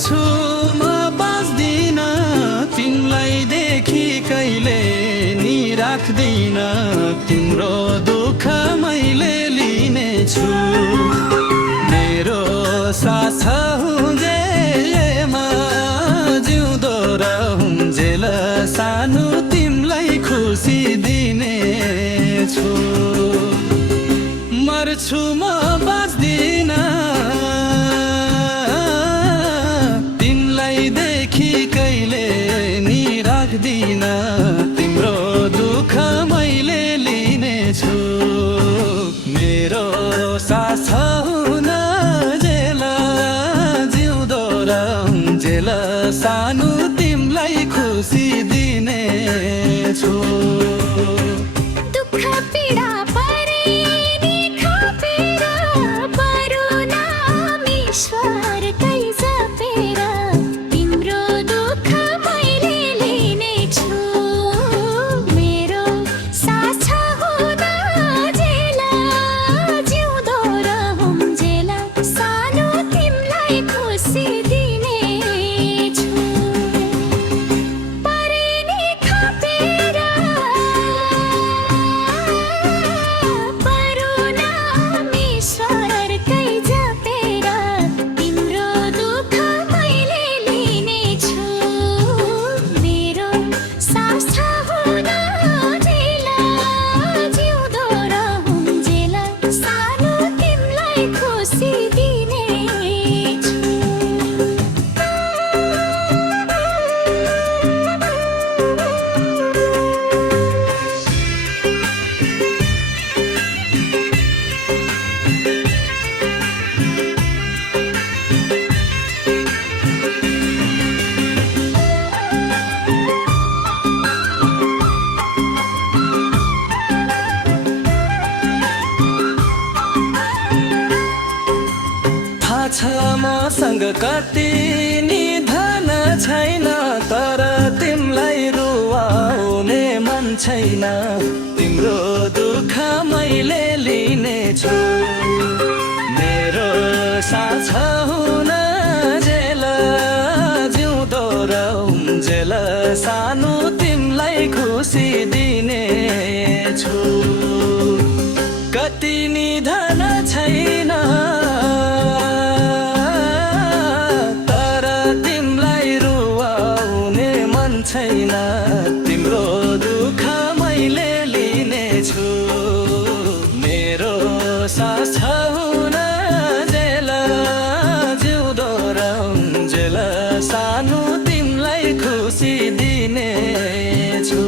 मर्छु म बाँच्दिन तिमीलाई देखि कहिले नि राख्दिन तिम्रो दुःख मैले लिनेछु मेरो साथ हुन्जेलमा जिउँदो रहन्जेल सानो तिमीलाई खुसी दिनेछु मर्छु म बाँच्दिन तिमीलाई देखि कहिले नि राख्दिन तिम्रो दुःख मैले लिनेछु मेरो साथ हुन जेल जिउँदो रहन्जेल सानो तिमीलाई खुसी दिनेछु दुःख पीडा परे नि खपेर परुनाम ईश्वरकै जपेर तिम्रो दुःख मैले लिनेछु मेरो साथ हुन जेल जिउँदो रहन्जेल सानो तिमीलाई खुसी दिनेछु परे नि खपेर परुनाम ईश्वरकै जपेर तिम्रो दुःख मैले लिनेछु मेरो साथ हुन जेल जिउँदो रहन्जेल सानो तिमीलाई खुसी दिनेछु थाहा छ मसँग कति निधन छैन तर तिमीलाई रुवाउने मन छैन तिम्रो दुःख मैले लिनेछु मेरो साथ हुन जेल जिउँदो रहन्जेल सानो तिमीलाई खुसी दिनेछु कति निधन छैन तर तिमीलाई रुवाउने मन छैन तिम्रो दुःख मैले लिनेछु मेरो साथ हुन जेल जिउँदो रहन्जेल सानो तिमीलाई खुसी दिनेछु